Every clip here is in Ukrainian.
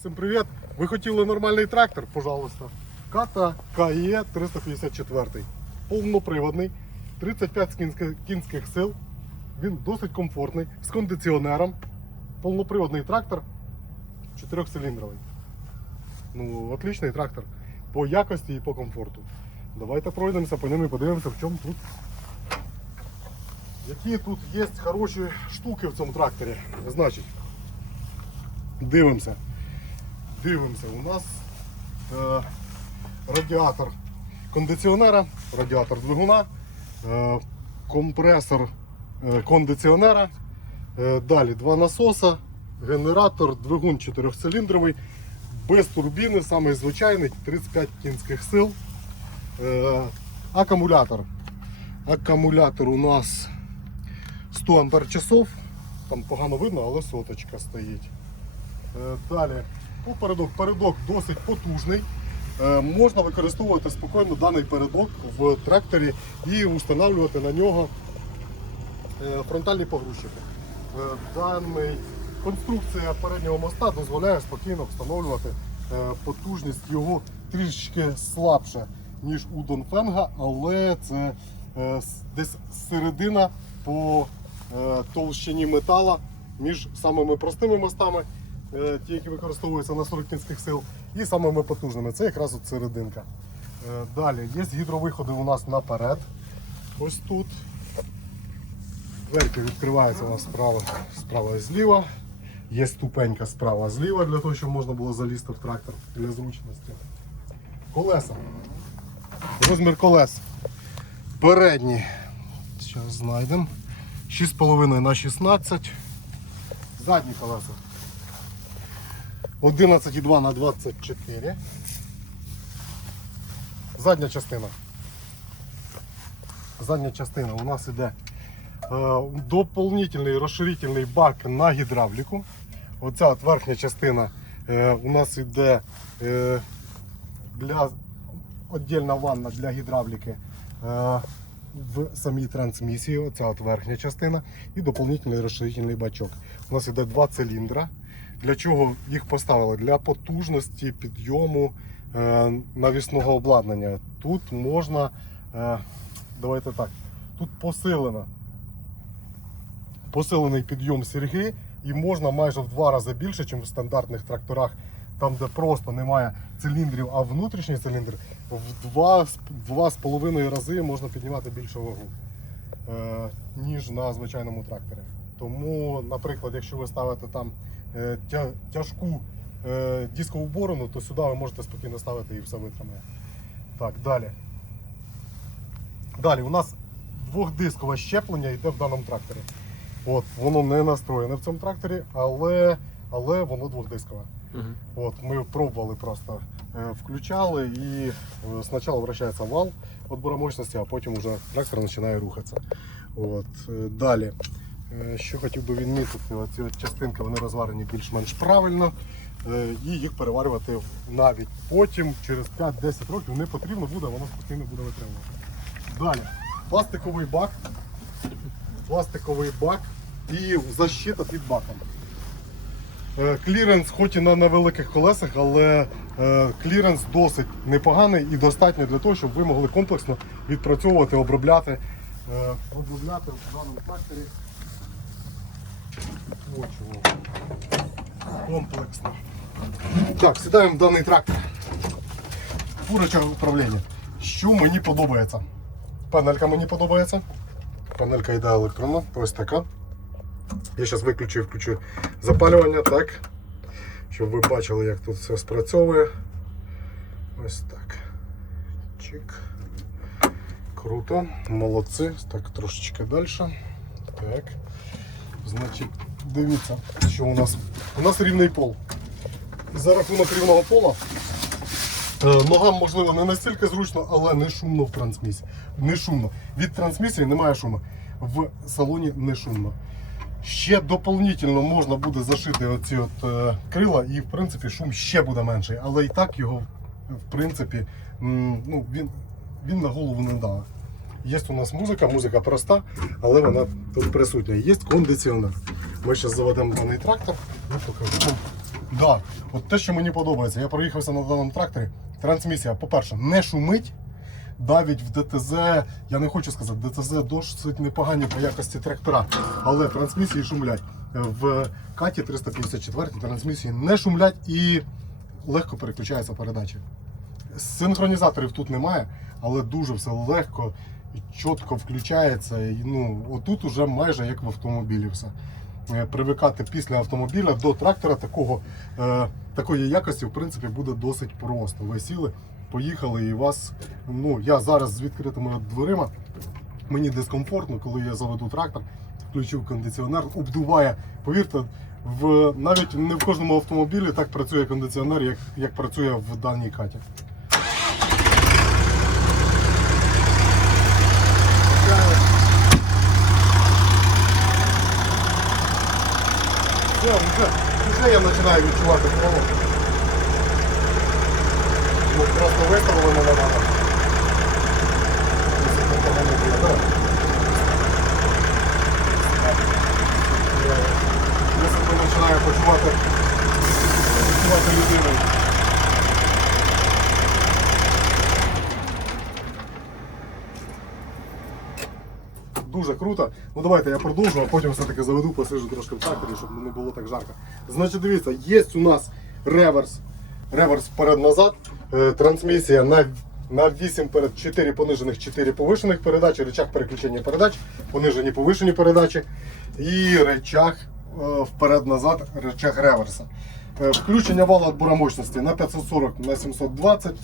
Всім привіт! Ви хотіли нормальний трактор? Пожалуйста. Ката КАЕ 354. Повноприводний, 35 кінських, сил. Він досить комфортний, з кондиціонером. Повноприводний трактор, 4-циліндровий. Ну, отличний трактор. По якості і по комфорту. Давайте пройдемося по ньому і подивимося, в чому тут. Які тут є хороші штуки в цьому тракторі. Значить, дивимося. Дивимося, у нас е, радіатор кондиціонера, радіатор двигуна, е, компресор е, кондиціонера, е, далі два насоса, генератор, двигун 4-циліндровий, без турбіни, самий звичайний, 35 кінських сил. Е, акумулятор. Акумулятор у нас 100 ампер часов. Там погано видно, але соточка стоїть. Е, Далі, по передок. Передок досить потужний. Е, Можна використовувати спокійно даний передок в тракторі і встановлювати на нього е, фронтальні погрузчики. Е, Даний конструкція переднього моста дозволяє спокійно встановлювати потужність його трішки слабше, ніж у Донфенга, але це десь середина по товщині метала між самими простими мостами, ті, які використовуються на 40 кінських сил, і самими потужними. Це якраз от серединка. Е, Далі є гідровиходи у нас наперед. Ось тут. Дверки відкриваються у нас справа, справа і зліва. Є ступенька справа зліва для того, щоб можна було залізти в трактор для зручності. Колеса. Розмір колес. Передні. Зараз знайдемо. 6,5 на 16. Задні колеса. 11,2 на 24. Задня частина. Задня частина у нас іде е, доповнительний розширительний бак на гідравліку. Оця от верхня частина е, у нас іде е, для віддільна ванна для гідравліки е, в самій трансмісії. Оця от верхня частина і доповнительний розширительний бачок. У нас іде два циліндра. Для чого їх поставили? Для потужності підйому е, навісного обладнання. Тут можна, е, давайте так, тут посилено посилений підйом сірги і можна майже в два рази більше, ніж в стандартних тракторах, там де просто немає циліндрів, а внутрішній циліндр в два, з- два з половиною рази можна піднімати більше вагу, е, ніж на звичайному тракторі. Тому, наприклад, якщо ви ставите там тяжку е, дискову борону, то сюди ви можете спокійно ставити і все витримає. Так, далі. Далі у нас двохдискове щеплення йде в даному тракторі. От, воно не настроєне в цьому тракторі, але, але воно двохдискове. От, ми пробували просто е, включали і е, спочатку вращається вал відбору мощності, а потім вже трактор починає рухатися. От, е, далі. Е, Що хотів би відмітити, от частинки вони розварені більш-менш правильно. е, І їх переварювати навіть потім, через 5-10 років не потрібно буде, воно спокійно буде витримувати. Далі. Пластиковий бак. Пластиковий бак і защита під баком. Е, Кліренс, хоч і на невеликих колесах, але кліренс досить непоганий і достатньо для того, щоб ви могли комплексно відпрацьовувати, обробляти, обробляти в даному тракторі. Чого. Комплексно. Так, сідаємо в даний трактор. Фурочка управління. Що мені подобається? Панелька мені подобається. Панелька йде електронна, ось така. Я зараз виключу і включу запалювання, так. Щоб ви бачили, як тут все спрацьовує. Ось так. Чик. Круто. Молодці. Так, трошечки далі. Так. Значить, дивіться, що у нас. У нас рівний пол. За рахунок рівного пола. е, Ногам, можливо, не настільки зручно, але не шумно в трансмісії. Не шумно. Від трансмісії немає шуму. В салоні не шумно. Ще дополнительно можна буде зашити оці от е, крила, і в принципі шум ще буде менший. Але і так його, в принципі, ну, він, він на голову не дав. Є у нас музика, музика проста, але вона тут присутня. Є кондиціонер. Ми зараз заведемо даний трактор і покажемо, Да, от те, що мені подобається, я проїхався на даному тракторі. Трансмісія, по-перше, не шумить. Навіть в ДТЗ, я не хочу сказати, ДТЗ досить непогані по якості трактора, але трансмісії шумлять. В Каті 354 трансмісії не шумлять і легко переключаються передачі. Синхронізаторів тут немає, але дуже все легко і чітко включається. І, ну, отут уже майже як в автомобілі все. Е, Привикати після автомобіля до трактора такого, е, такої якості, в принципі, буде досить просто. Ви сіли, поїхали, і вас. Ну, я зараз з відкритими дверима. Мені дискомфортно, коли я заведу трактор, включив кондиціонер, обдуває. Повірте, в навіть не в кожному автомобілі так працює кондиціонер, як, як працює в даній каті. Все, вже, вже я починаю відчувати. Ну, просто виставили мене надо. Якщо це погано буде, да. Я, я себе починаю почувати, почувати людиною. Дуже круто. Ну давайте я продовжу, а потім все-таки заведу, посижу трошки в тракторі, щоб не було так жарко. Значить, дивіться, є у нас реверс. Реверс вперед-назад. Е, Трансмісія на, на 8 перед 4 понижених, 4 повишених передач, речах переключення передач, понижені повишені передачі. І речах е, вперед-назад, речах реверса. Е, Включення вала отбора мощності на 540 на 720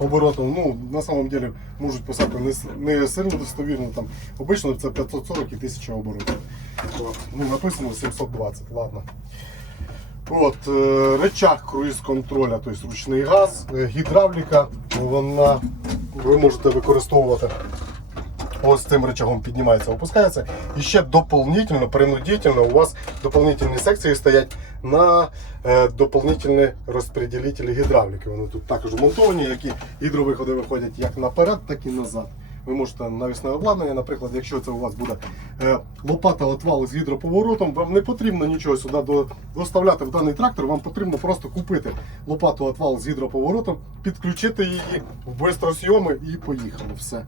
оборотов. Ну, на самом деле можуть писати не, не сильно достовірно, там обично це 540 і 1000 оборотів. От, Ну, написано 720, ладно. От, е, речах круїз контроля, тобто ручний газ, е, гідравліка, вона ви можете використовувати. Ось цим рычагом піднімається, опускається. І ще дополнительно, принудительно у вас дополнительні секції стоять на е, дополнительні розподілителі гідравліки. Вони тут також вмонтовані, які гідровиходи виходять як наперед, так і назад. Ви можете навісне обладнання, наприклад, якщо це у вас буде е, лопата отвал з гідроповоротом, вам не потрібно нічого сюди доставляти в даний трактор, вам потрібно просто купити лопату отвал з гідроповоротом, підключити її в бистросйоми і поїхали. Все.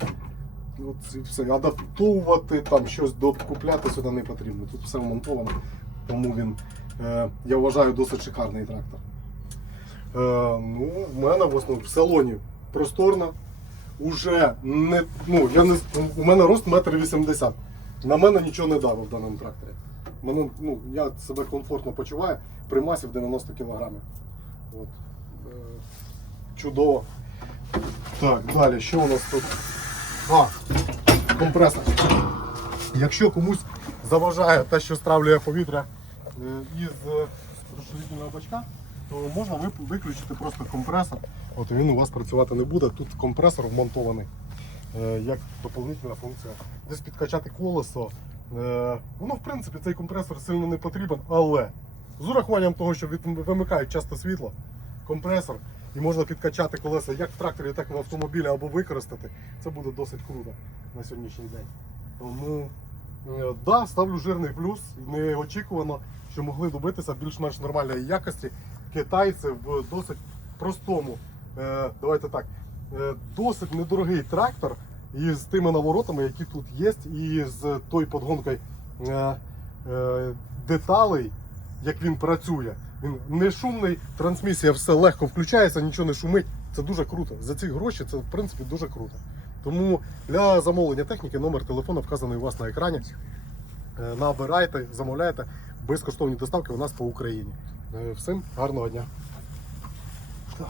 От все. Адаптовувати, там щось докупляти сюди не потрібно. Тут все вмонтовано, тому він, я вважаю, досить шикарний трактор. Е, ну, в мене в основному в салоні просторно. Уже не, ну, я не, у мене рост 1,80 м. На мене нічого не давив в даному тракторі. Мене, ну, я себе комфортно почуваю при масі в 90 кг. От. Е, чудово. Так, далі, що у нас тут? А, компресор. Якщо комусь заважає те, що стравлює повітря е, із е, розширительного бачка, то можна виключити просто компресор. От він у вас працювати не буде. Тут компресор вмонтований е, як доповнительна функція. Десь підкачати колесо. Е, Воно, в принципі, цей компресор сильно не потрібен, але з урахуванням того, що вимикають часто світло, компресор і можна підкачати колеса як в тракторі, так і в автомобілі або використати, це буде досить круто на сьогоднішній день. Тому е, да, ставлю жирний плюс. Неочікувано, що могли добитися більш-менш нормальної якості китайці в досить простому, е, давайте так, е, досить недорогий трактор із тими наворотами, які тут є, і з тою подгонкою е, е, деталей, як він працює. Він не шумний, трансмісія все легко включається, нічого не шумить. Це дуже круто. За ці гроші це в принципі дуже круто. Тому для замовлення техніки номер телефону вказаний у вас на екрані. Е, Набирайте, замовляйте безкоштовні доставки у нас по Україні. Е, Всім гарного дня. Так.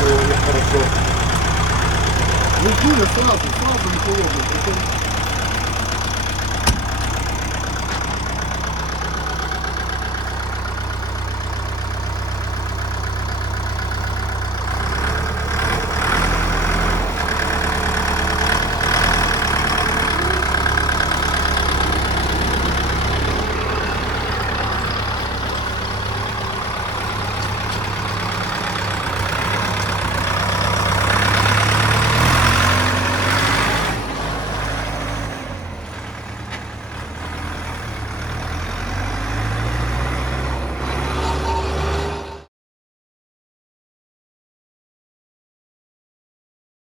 Думаю, хорошо. Ну, дуже сразу, сразу не холодно.